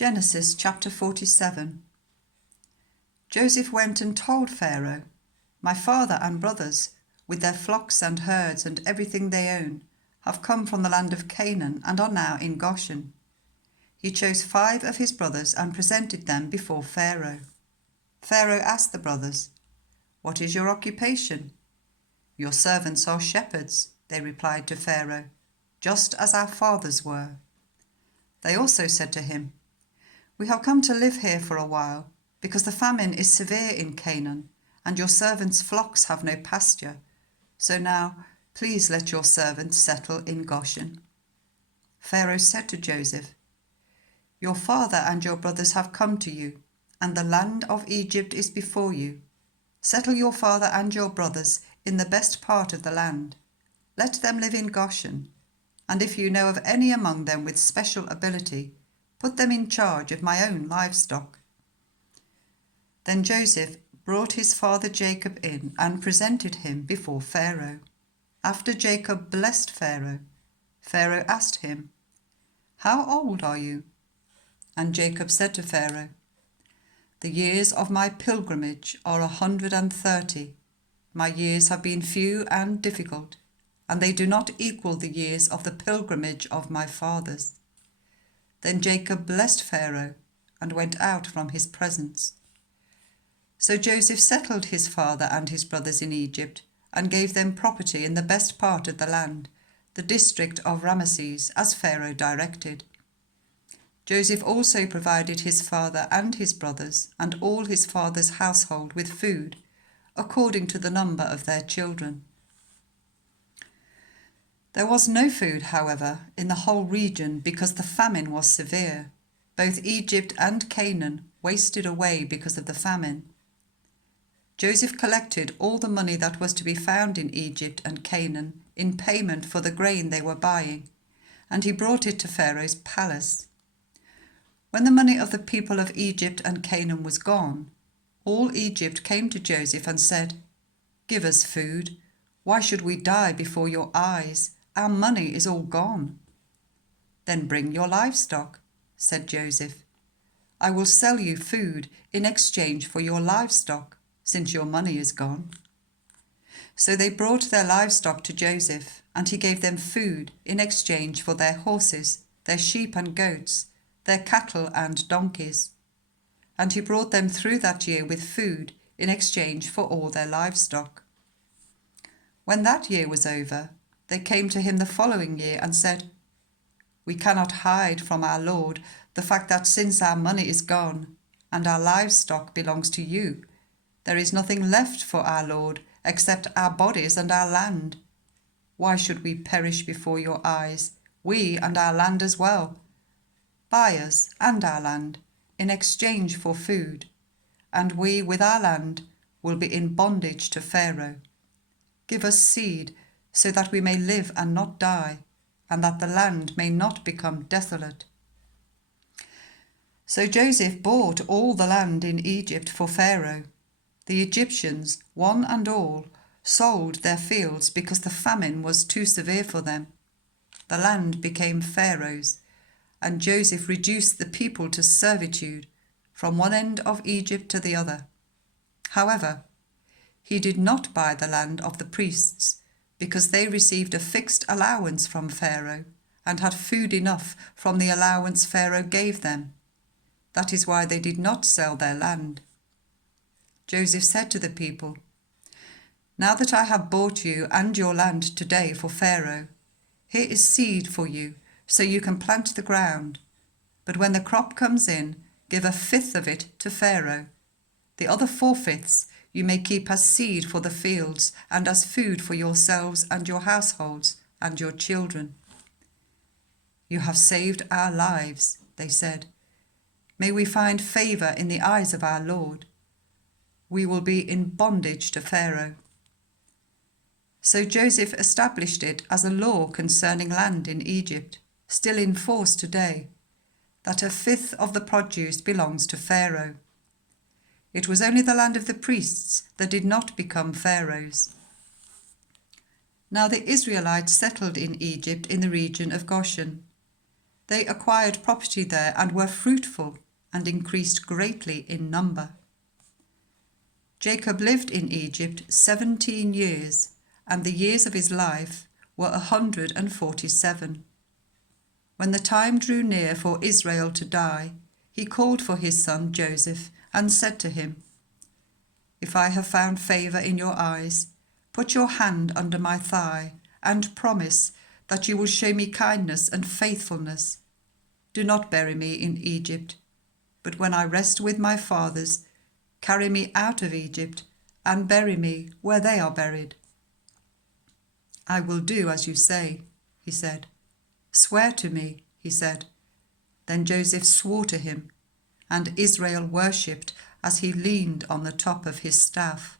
Genesis chapter 47. Joseph went and told Pharaoh, "My father and brothers, with their flocks and herds and everything they own, have come from the land of Canaan and are now in Goshen." He chose 5 of his brothers and presented them before Pharaoh. Pharaoh asked the brothers, "What is your occupation?" "Your servants are shepherds," they replied to Pharaoh, "just as our fathers were." They also said to him, "We have come to live here for a while, because the famine is severe in Canaan, and your servants' flocks have no pasture. So now, please let your servants settle in Goshen." Pharaoh said to Joseph, "Your father and your brothers have come to you, and the land of Egypt is before you. Settle your father and your brothers in the best part of the land. Let them live in Goshen, and if you know of any among them with special ability, put them in charge of my own livestock." Then Joseph brought his father Jacob in and presented him before Pharaoh. After Jacob blessed Pharaoh, Pharaoh asked him, "How old are you?" And Jacob said to Pharaoh, "The years of my pilgrimage are 130. My years have been few and difficult, and they do not equal the years of the pilgrimage of my fathers." Then Jacob blessed Pharaoh and went out from his presence. So Joseph settled his father and his brothers in Egypt and gave them property in the best part of the land, the district of Ramesses, as Pharaoh directed. Joseph also provided his father and his brothers and all his father's household with food, according to the number of their children. There was no food, however, in the whole region because the famine was severe. Both Egypt and Canaan wasted away because of the famine. Joseph collected all the money that was to be found in Egypt and Canaan in payment for the grain they were buying, and he brought it to Pharaoh's palace. When the money of the people of Egypt and Canaan was gone, all Egypt came to Joseph and said, "Give us food. Why should we die before your eyes? Our money is all gone." "Then bring your livestock," said Joseph. "I will sell you food in exchange for your livestock, since your money is gone." So they brought their livestock to Joseph, and he gave them food in exchange for their horses, their sheep and goats, their cattle and donkeys. And he brought them through that year with food in exchange for all their livestock. When that year was over, they came to him the following year and said, "We cannot hide from our lord the fact that since our money is gone and our livestock belongs to you, there is nothing left for our lord except our bodies and our land. Why should we perish before your eyes, we and our land as well? Buy us and our land in exchange for food, and we with our land will be in bondage to Pharaoh. Give us seed so that we may live and not die, and that the land may not become desolate." So Joseph bought all the land in Egypt for Pharaoh. The Egyptians, one and all, sold their fields because the famine was too severe for them. The land became Pharaoh's, and Joseph reduced the people to servitude from one end of Egypt to the other. However, he did not buy the land of the priests, because they received a fixed allowance from Pharaoh and had food enough from the allowance Pharaoh gave them. That is why they did not sell their land. Joseph said to the people, "Now that I have bought you and your land today for Pharaoh, here is seed for you, so you can plant the ground. But when the crop comes in, give 1/5 of it to Pharaoh. The other 4/5 you may keep as seed for the fields and as food for yourselves and your households and your children." "You have saved our lives," they said. "May we find favor in the eyes of our Lord. We will be in bondage to Pharaoh." So Joseph established it as a law concerning land in Egypt, still in force today, that 1/5 of the produce belongs to Pharaoh. It was only the land of the priests that did not become Pharaoh's. Now the Israelites settled in Egypt in the region of Goshen. They acquired property there and were fruitful and increased greatly in number. Jacob lived in Egypt 17 years, and the years of his life were 147. When the time drew near for Israel to die, he called for his son Joseph and said to him, "If I have found favour in your eyes, put your hand under my thigh and promise that you will show me kindness and faithfulness. Do not bury me in Egypt, but when I rest with my fathers, carry me out of Egypt and bury me where they are buried." "I will do as you say," he said. "Swear to me," he said. Then Joseph swore to him, and Israel worshipped as he leaned on the top of his staff.